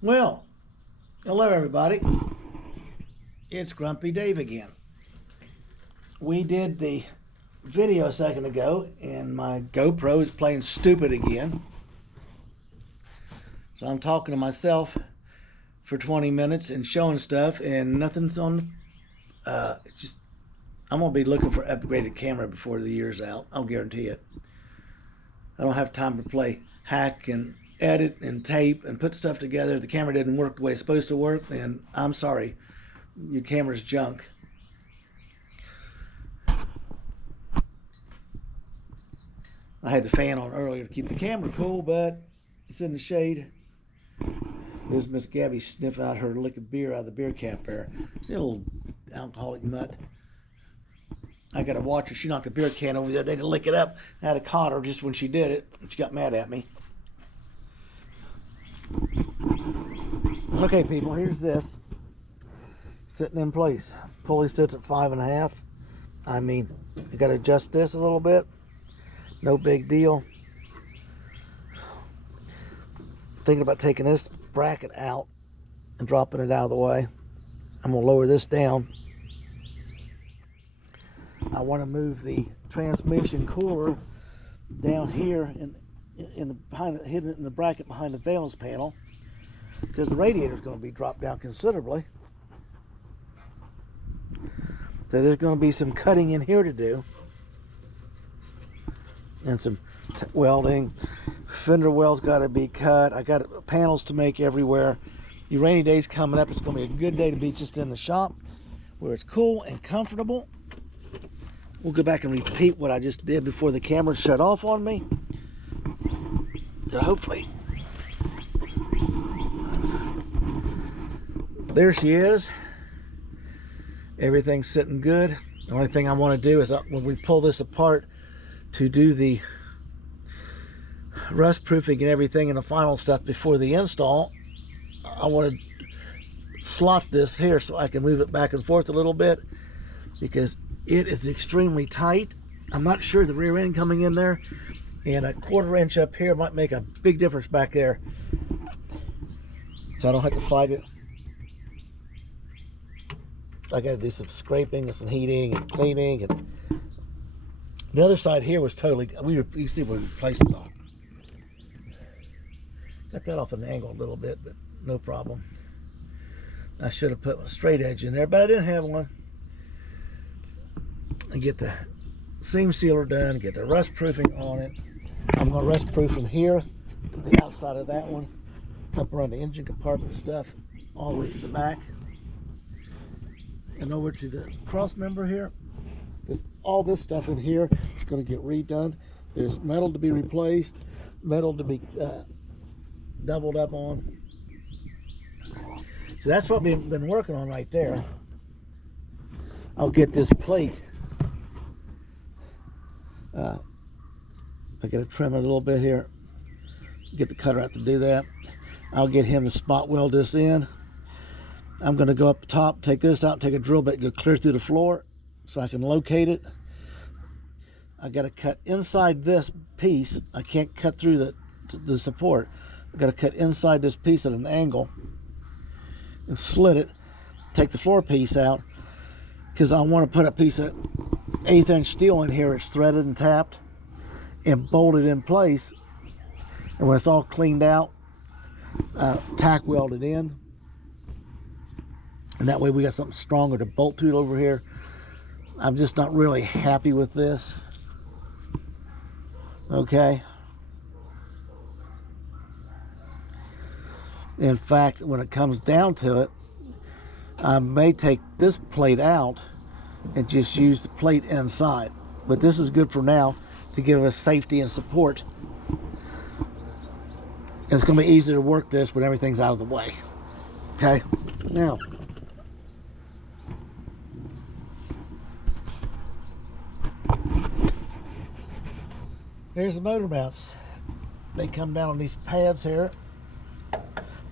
Well, hello everybody. It's Grumpy Dave again. We did the video a second ago and my GoPro is playing stupid again. So I'm talking to myself for 20 minutes and showing stuff and nothing's on. I'm going to be looking for an upgraded camera before the year's out. I'll guarantee it. I don't have time to play hack and edit and tape and put stuff together. The camera didn't work the way it's supposed to work, and I'm sorry, your camera's junk. I had the fan on earlier to keep the camera cool, but it's in the shade. There's Miss Gabby sniffing out her lick of beer out of the beer cap there. Little alcoholic nut. I got to watch her. She knocked a beer can over the other day to lick it up. I had to caught her just when she did it. She got mad at me. Okay, people, here's this. Sitting in place. Pulley sits at 5.5. I mean, you got to adjust this a little bit. No big deal. Thinking about taking this bracket out and dropping it out of the way. I'm going to lower this down. I want to move the transmission cooler down here hidden in the bracket behind the valence panel, because the radiator is going to be dropped down considerably. So there's going to be some cutting in here to do, and some welding. Fender wells got to be cut. I got panels to make everywhere. Your rainy day's coming up. It's going to be a good day to be just in the shop where it's cool and comfortable. We'll go back and repeat what I just did before the camera shut off on me. So hopefully, there she is. Everything's sitting good. The only thing I want to do is when we pull this apart to do the rust proofing and everything and the final stuff before the install, I want to slot this here so I can move it back and forth a little bit, because it is extremely tight. I'm not sure the rear end coming in there, and a 1/4 inch up here might make a big difference back there, so I don't have to fight it. I got to do some scraping and some heating and cleaning, and the other side here was totally, you see we replaced it all. Got that off an angle a little bit, but no problem. I should have put a straight edge in there, but I didn't have one. And get the seam sealer done, get the rust proofing on it. I'm going to rust proof from here to the outside of that one, up around the engine compartment stuff, all the way to the back, and over to the cross member here. Because all this stuff in here is going to get redone. There's metal to be replaced, metal to be doubled up on. So that's what we've been working on right there. I'll get this plate. I gotta trim it a little bit here. Get the cutter out to do that. I'll get him to spot weld this in. I'm gonna go up top, take this out, take a drill bit, go clear through the floor so I can locate it. I gotta cut inside this piece. I can't cut through the support. I gotta cut inside this piece at an angle and slit it. Take the floor piece out, because I want to put a piece of 1/8 inch steel in here. It's threaded and tapped and bolted in place, and when it's all cleaned out, tack welded in, and that way we got something stronger to bolt to over here. I'm just not really happy with this. Okay, in fact, when it comes down to it, I may take this plate out and just use the plate inside, but this is good for now to give us safety and support. And it's going to be easier to work this when everything's out of the way. Okay, now here's the motor mounts. They come down on these pads here.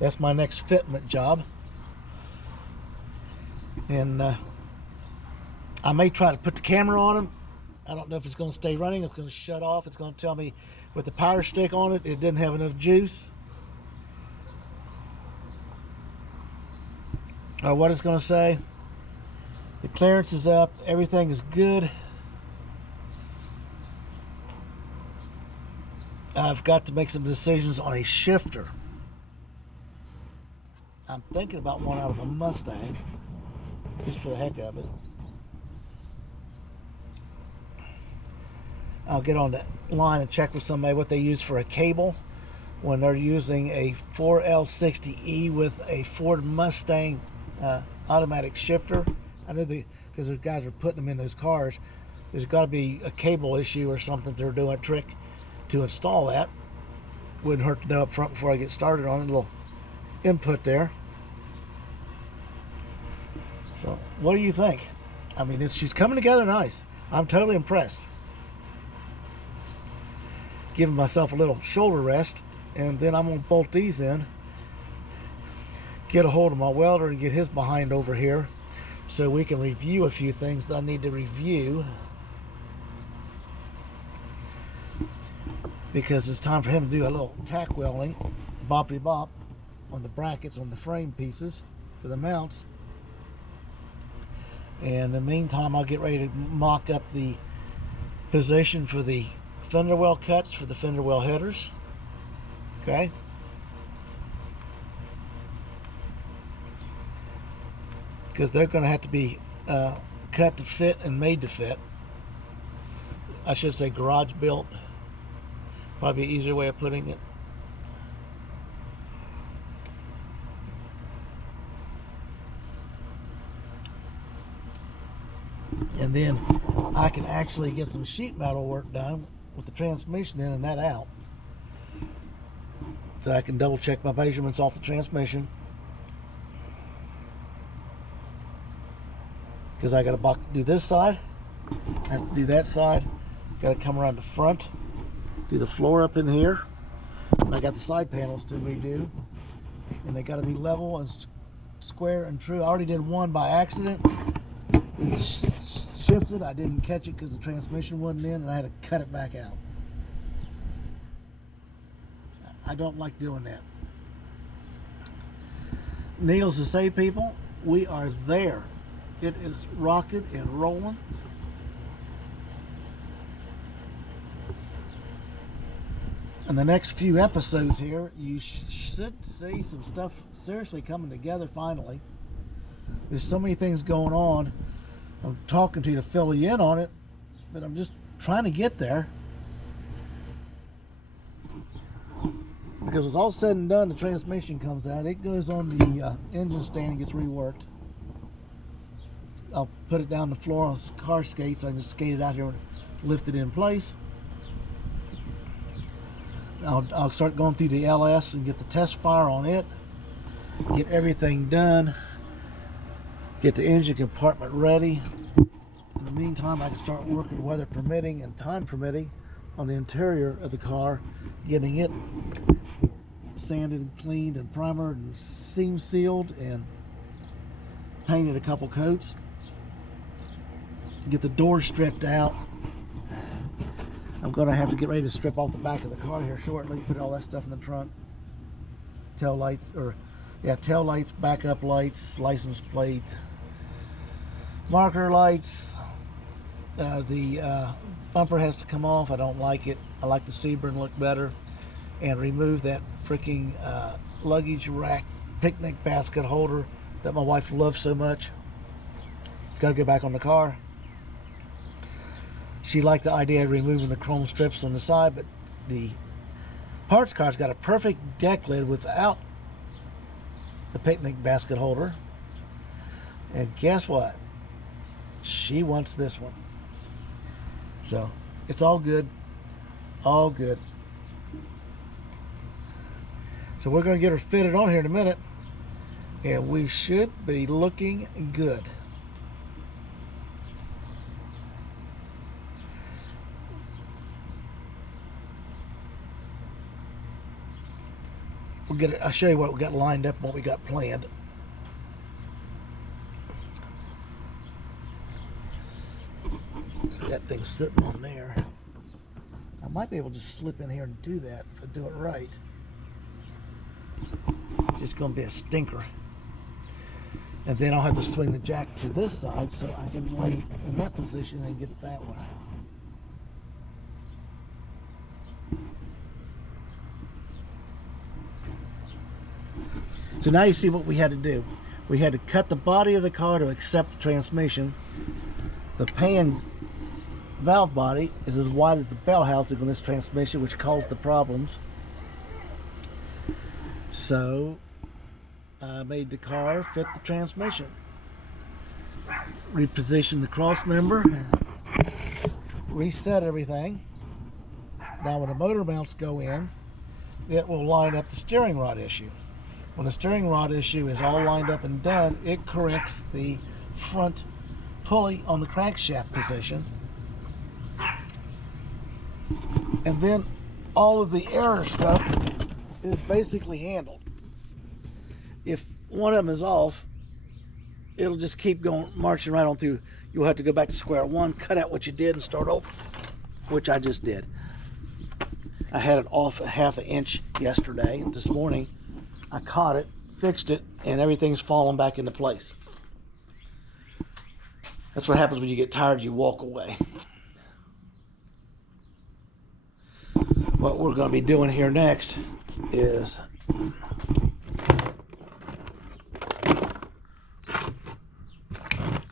That's my next fitment job, and I may try to put the camera on them. I don't know if it's going to stay running. It's going to shut off. It's going to tell me with the power stick on it, it didn't have enough juice. or what it's going to say. The clearance is up. Everything is good. I've got to make some decisions on a shifter. I'm thinking about one out of a Mustang, just for the heck of it. I'll get on the line and check with somebody what they use for a cable when they're using a 4L60E with a Ford Mustang automatic shifter. I know because the guys are putting them in those cars, there's got to be a cable issue or something. They're doing a trick to install that. Wouldn't hurt to know up front before I get started on it. A little input there. So what do you think? I mean, she's coming together nice. I'm totally impressed. Giving myself a little shoulder rest, and then I'm going to bolt these in, get a hold of my welder and get his behind over here so we can review a few things that I need to review, because it's time for him to do a little tack welding, boppity bop, on the brackets on the frame pieces for the mounts. And in the meantime, I'll get ready to mock up the position for the fender well cuts for the fender well headers. Okay. Because they're going to have to be cut to fit and made to fit. I should say garage built. Probably an easier way of putting it. And then I can actually get some sheet metal work done with the transmission in and that out. So I can double check my measurements off the transmission. Because I got to do this side. I have to do that side. Got to come around the front. Do the floor up in here. And I got the side panels to redo. And they got to be level and square and true. I already did one by accident. It's shifted. I didn't catch it because the transmission wasn't in, and I had to cut it back out. I don't like doing that. Needless to say, people, we are there. It is rocking and rolling. In the next few episodes here, you should see some stuff seriously coming together finally. There's so many things going on. I'm talking to you to fill you in on it, but I'm just trying to get there. Because it's all said and done, the transmission comes out. It goes on the engine stand and gets reworked. I'll put it down the floor on car skates. I can just skate it out here and lift it in place. I'll start going through the LS and get the test fire on it. Get everything done. Get the engine compartment ready. In the meantime, I can start working, weather permitting and time permitting, on the interior of the car, getting it sanded and cleaned and primered and seam sealed and painted a couple coats. Get the doors stripped out. I'm going to have to get ready to strip off the back of the car here shortly, put all that stuff in the trunk. Tail lights, tail lights, backup lights, license plate, marker lights. The bumper has to come off. I don't like it. I like the Sebring look better. And remove that freaking luggage rack picnic basket holder that my wife loves so much. It's got to go back on the car. She liked the idea of removing the chrome strips on the side, but the parts car's got a perfect deck lid without the picnic basket holder. And guess what? She wants this one. So it's all good. All good. So we're going to get her fitted on here in a minute, and we should be looking good. We'll get it. I'll show you what we got lined up and what we got planned. See that thing sitting on there. I might be able to just slip in here and do that if I do it right. It's just going to be a stinker. And then I'll have to swing the jack to this side so I can lay in that position and get that way. So now you see what we had to do. We had to cut the body of the car to accept the transmission. The pan valve body is as wide as the bell housing on this transmission, which caused the problems. So I made the car fit the transmission. Repositioned the cross member, reset everything. Now when the motor mounts go in, it will line up the steering rod issue. When the steering rod issue is all lined up and done, it corrects the front pulley on the crankshaft position. And then all of the error stuff is basically handled. If one of them is off, it'll just keep going, marching right on through. You'll have to go back to square one, cut out what you did and start over, which I just did. I had it off a half an inch yesterday. This morning I caught it, fixed it, and everything's fallen back into place. That's what happens when you get tired, you walk away. What we're going to be doing here next is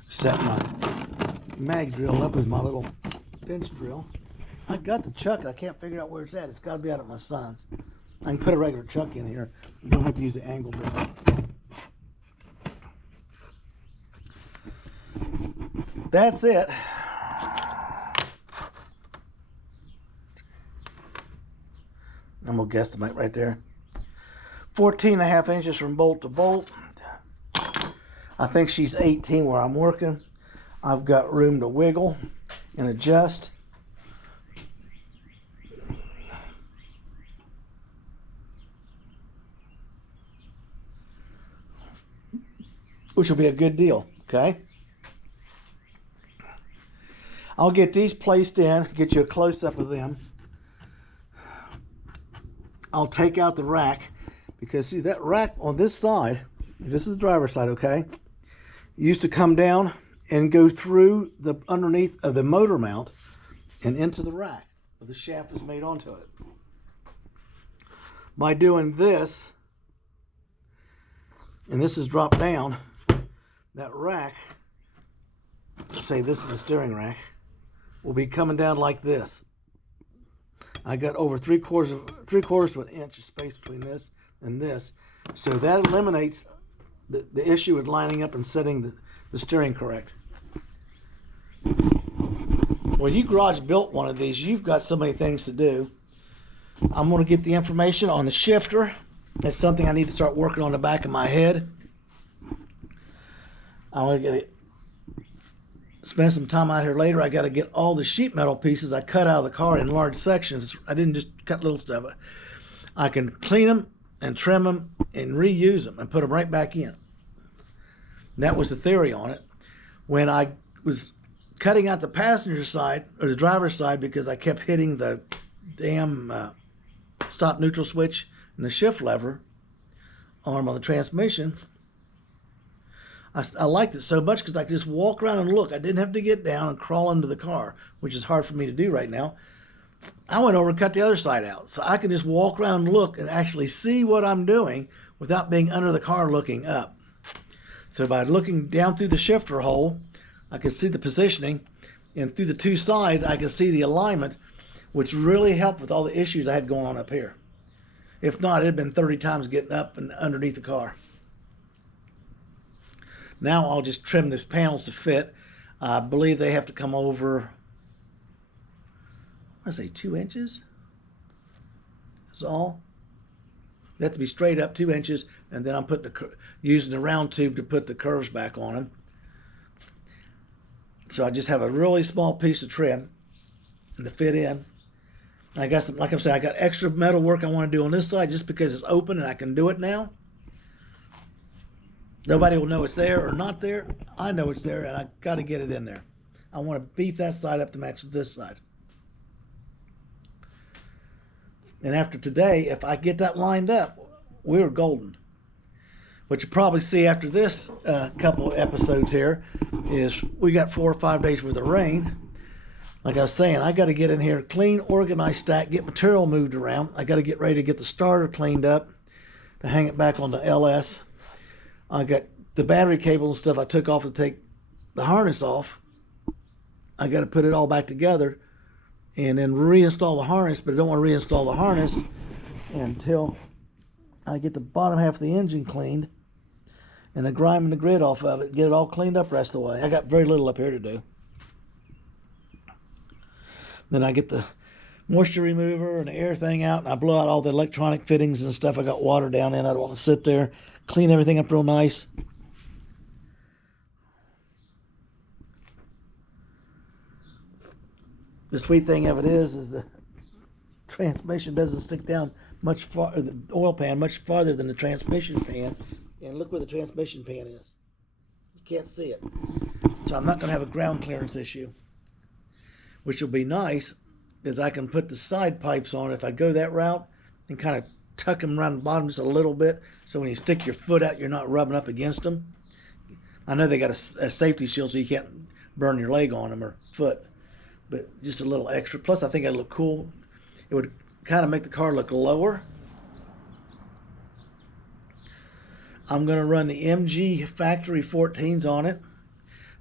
set my mag drill up as my little bench drill. I got the chuck, I can't figure out where it's at. It's got to be out at my son's. I can put a regular chuck in here. You don't have to use the angle drill. That's it. I'm going to guesstimate right there. 14.5 inches from bolt to bolt. I think she's 18 where I'm working. I've got room to wiggle and adjust. Which will be a good deal, okay? I'll get these placed in, get you a close-up of them. I'll take out the rack, because see that rack on this side, this is the driver's side, okay? Used to come down and go through the underneath of the motor mount and into the rack. The shaft is made onto it. By doing this, and this is dropped down, that rack, say this is the steering rack, will be coming down like this. I got over 3/4 of an inch of space between this and this, so that eliminates the issue with lining up and setting the steering correct. When you garage built one of these, you've got so many things to do. I'm going to get the information on the shifter. That's something I need to start working on the back of my head. I'm going to get it. Spend some time out here later. I got to get all the sheet metal pieces I cut out of the car in large sections. I didn't just cut little stuff. I can clean them and trim them and reuse them and put them right back in. That was the theory on it. When I was cutting out the passenger side or the driver's side because I kept hitting the damn stop neutral switch and the shift lever arm on the transmission, I liked it so much because I could just walk around and look. I didn't have to get down and crawl into the car, which is hard for me to do right now. I went over and cut the other side out. So I can just walk around and look and actually see what I'm doing without being under the car looking up. So by looking down through the shifter hole, I could see the positioning, and through the two sides, I could see the alignment, which really helped with all the issues I had going on up here. If not, it had been 30 times getting up and underneath the car. Now I'll just trim these panels to fit. I believe they have to come over, I say 2 inches. That's all. They have to be straight up 2 inches, and then I'm using the round tube to put the curves back on them. So I just have a really small piece of trim and to fit in. I got some, like I'm saying, I got extra metal work I want to do on this side just because it's open and I can do it now. Nobody will know it's there or not there. I know it's there, and I got to get it in there. I want to beef that side up to match this side. And after today, if I get that lined up, we're golden. what you probably see after this couple of episodes here is we got 4 or 5 days worth of rain. Like I was saying, I got to get in here, clean, organize, stack, get material moved around. I got to get ready to get the starter cleaned up to hang it back on the LS. I got the battery cable and stuff I took off to take the harness off. I got to put it all back together and then reinstall the harness, but I don't want to reinstall the harness until I get the bottom half of the engine cleaned and I grind the grid off of it, get it all cleaned up the rest of the way. I got very little up here to do. Then I get the moisture remover and the air thing out, and I blow out all the electronic fittings and stuff. I got water down in. I don't want to sit there, clean everything up real nice. The sweet thing of it is the transmission doesn't stick down much far, the oil pan much farther than the transmission pan. And look where the transmission pan is. You can't see it. So I'm not going to have a ground clearance issue, which will be nice because I can put the side pipes on if I go that route and kind of tuck them around the bottom just a little bit, so when you stick your foot out, you're not rubbing up against them. I know they got a safety shield so you can't burn your leg on them or foot, but just a little extra. Plus, I think it'd look cool. It would kind of make the car look lower. I'm going to run the MG factory 14s on it,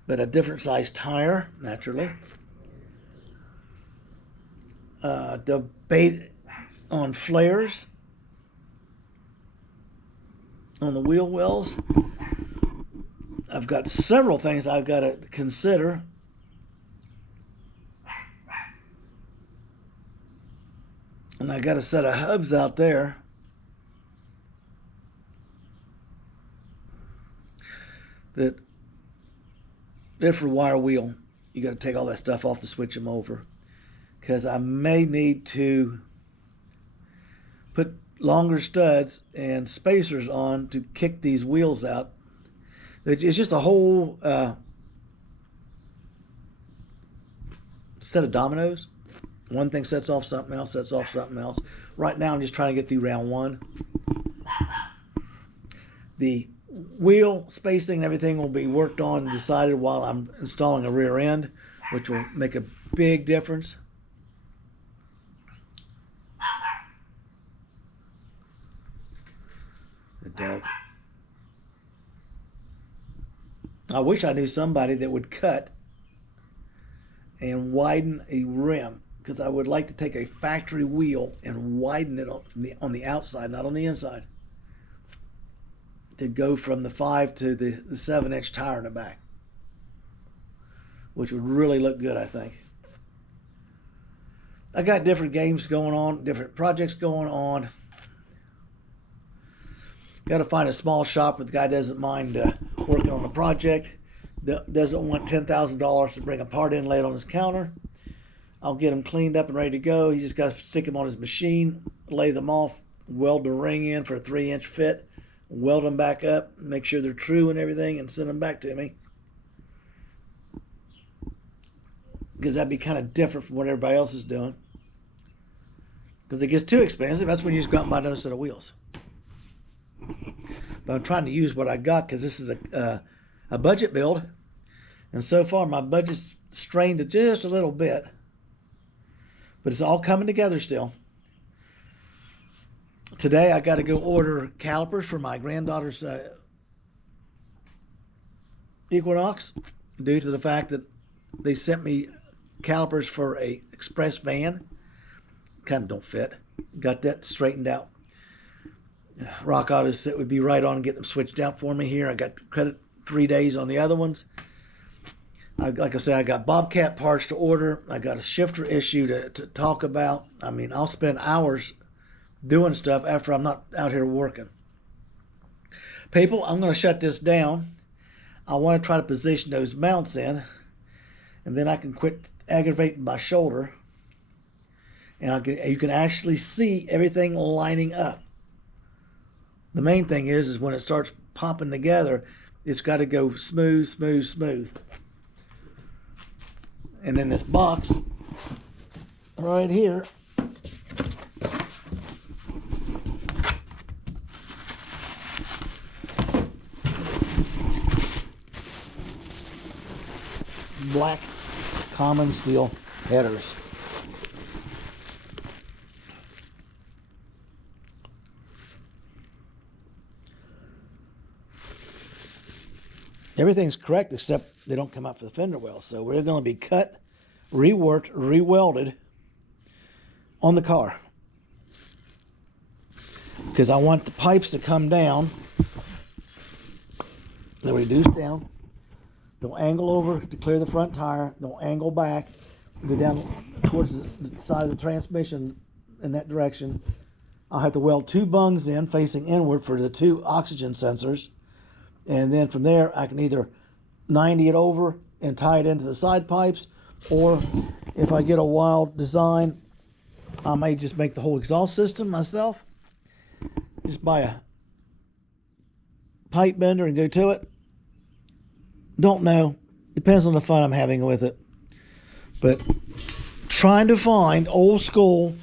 but a different size tire, naturally. Debate on flares on the wheel wells. I've got several things I've got to consider. And I got a set of hubs out there. That they're for wire wheel. You got to take all that stuff off to switch them over, because I may need to put longer studs and spacers on to kick these wheels out. It's just a whole set of dominoes. One thing sets off something else, sets off something else. Right now I'm just trying to get through round one. The wheel spacing and everything will be worked on and decided while I'm installing a rear end, which will make a big difference. The dog. I wish I knew somebody that would cut and widen a rim, because I would like to take a factory wheel and widen it on the outside, not on the inside, to go from the 5 to the 7-inch tire in the back, which would really look good, I think. I got different games going on, different projects going on. Got to find a small shop where the guy doesn't mind working on a project, doesn't want $10,000 to bring a part in, lay it on his counter. I'll get them cleaned up and ready to go. He just got to stick them on his machine, lay them off, weld the ring in for a 3-inch fit, weld them back up, make sure they're true and everything, and send them back to me. Because that'd be kind of different from what everybody else is doing. Because it gets too expensive, that's when you just go out and buy another set of wheels. But I'm trying to use what I got, because this is a budget build. And so far my budget's strained to just a little bit. But it's all coming together still. Today I got to go order calipers for my granddaughter's Equinox, due to the fact that they sent me calipers for a express van. Kind of don't fit. Got that straightened out. Rock Auto said it would be right on and get them switched out for me here. I got credit 3 days on the other ones. Like I said, I got Bobcat parts to order. I got a shifter issue to talk about. I mean, I'll spend hours doing stuff after I'm not out here working. People, I'm going to shut this down. I want to try to position those mounts in, and then I can quit aggravating my shoulder, and you can actually see everything lining up. The main thing is when it starts popping together, it's got to go smooth, smooth, smooth. And then this box right here black common steel headers. Everything's correct except they don't come out for the fender wells. So we're going to be cut, reworked, re-welded on the car. Because I want the pipes to come down. They'll reduce down. They'll angle over to clear the front tire. They'll angle back, go down towards the side of the transmission in that direction. I'll have to weld 2 bungs in facing inward for the 2 oxygen sensors. And then from there, I can either 90 it over and tie it into the side pipes, or if I get a wild design, I may just make the whole exhaust system myself. Just buy a pipe bender and go to it. Don't know. Depends on the fun I'm having with it. But trying to find old school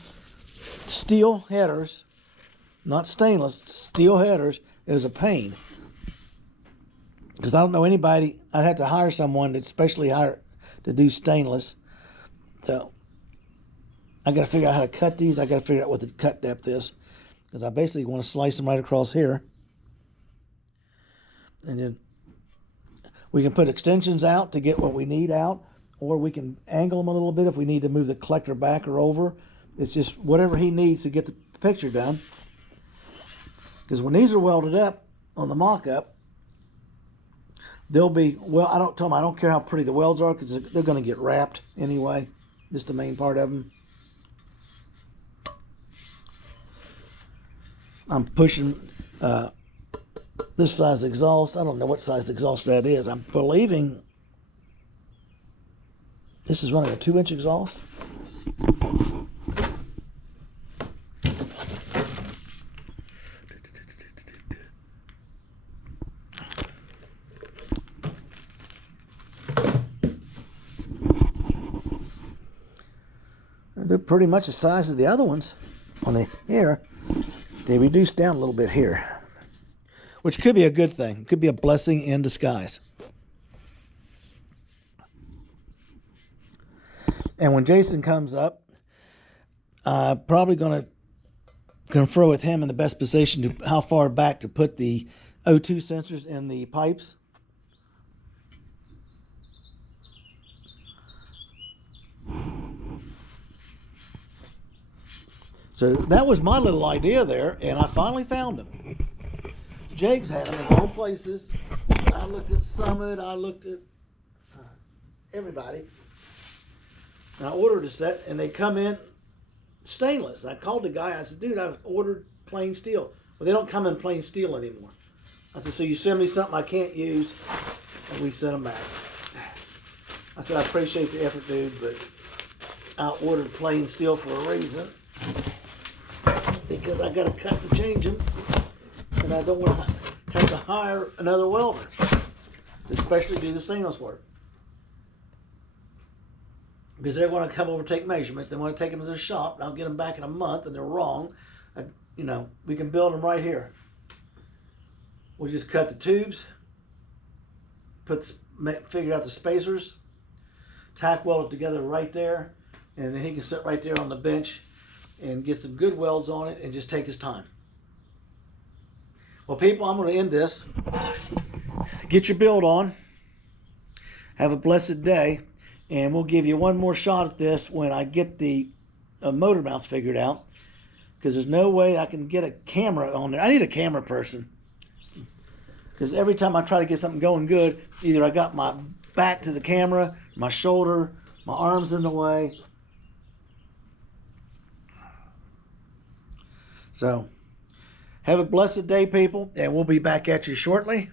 steel headers, not stainless, steel headers, is a pain. Because I don't know anybody. I'd have to hire someone to especially hire to do stainless. So I got to figure out how to cut these. I got to figure out what the cut depth is. Because I basically want to slice them right across here. And then we can put extensions out to get what we need out. Or we can angle them a little bit if we need to move the collector back or over. It's just whatever he needs to get the picture done. Because when these are welded up on the mock-up, they'll be, well, I don't tell them, I don't care how pretty the welds are because they're going to get wrapped anyway. Just the main part of them. I'm pushing this size exhaust. I don't know what size exhaust that is. I'm believing this is running a 2-inch exhaust. They're pretty much the size of the other ones on the here. They reduced down a little bit here, which could be a good thing. It could be a blessing in disguise. And when Jason comes up, I'm probably going to confer with him in the best position to how far back to put the O2 sensors in the pipes. So that was my little idea there, and I finally found them. Jake's had them in all places. I looked at Summit, I looked at everybody. And I ordered a set, and they come in stainless. I called the guy, I said, dude, I've ordered plain steel. Well, they don't come in plain steel anymore. I said, so you send me something I can't use, and we sent them back. I said, I appreciate the effort, dude, but I ordered plain steel for a reason. Because I got to cut and change them, and I don't want to have to hire another welder to especially do the stainless work. Because they want to come over and take measurements. They want to take them to the shop, and I'll get them back in a month, and they're wrong. We can build them right here. We'll just cut the tubes, figure out the spacers, tack weld it together right there, and then he can sit right there on the bench and get some good welds on it and just take his time. Well, people, I'm going to end this. Get your build on. Have a blessed day. And we'll give you one more shot at this when I get the motor mounts figured out. Because there's no way I can get a camera on there. I need a camera person. Because every time I try to get something going good, either I got my back to the camera, my shoulder, my arm's in the way. So, have a blessed day, people, and we'll be back at you shortly.